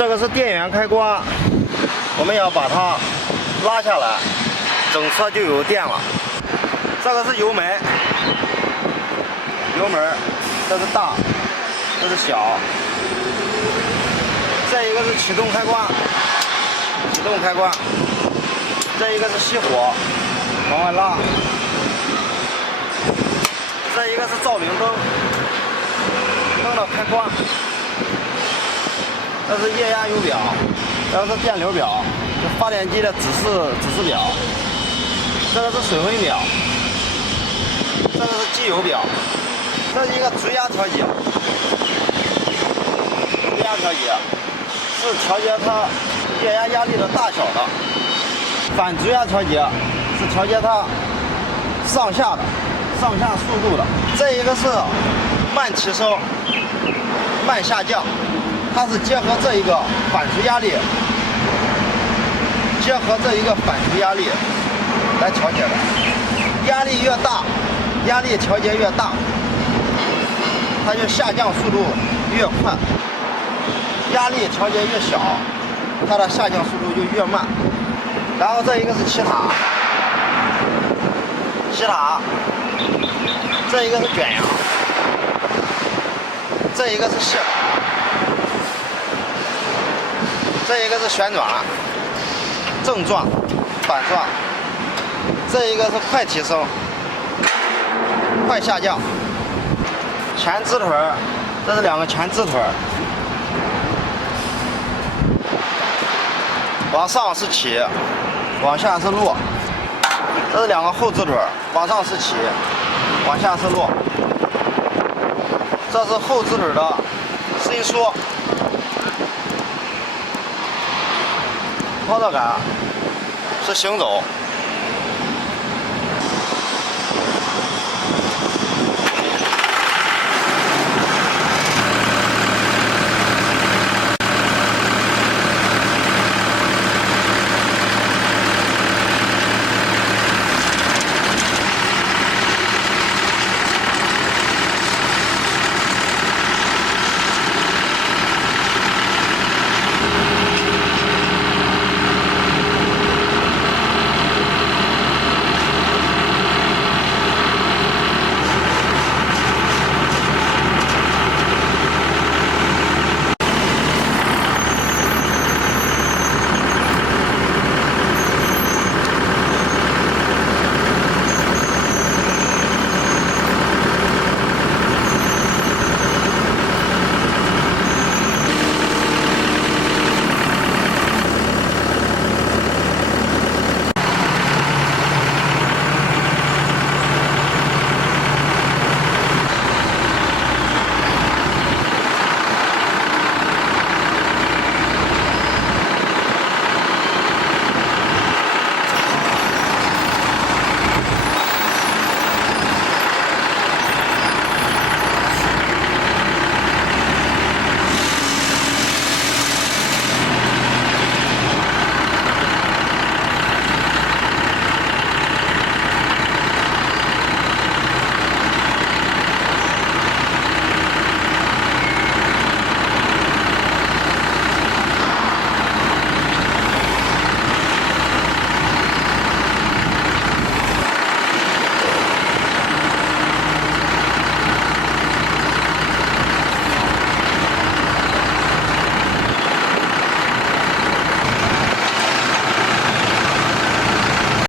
这个是电源开关，我们要把它拉下来，整车就有电了。这个是油门，油门，这是大，这是小。这一个是启动开关，启动开关。这一个是熄火，往外拉。这一个是照明灯，灯的开关。这是液压油表，这个是电流表，这发电机的指示表。这个是水温表，这个是机油表，这是一个追压调节。追压调节是调节它液压压力的大小的，反追压调节是调节它上下速度的。这一个是慢提升、慢下降。它是结合这一个反推压力，来调节的。压力越大，压力调节越大，它就下降速度越快；压力调节越小，它的下降速度就越慢。然后这一个是气塔，这一个是卷扬，这一个是线。这一个是旋转、正转、反转，这一个是快提升、快下降。前支腿，这是两个前支腿，往上是起，往下是落。这是两个后支腿，往上是起，往下是落。这是后支腿的伸缩。操作杆是行走，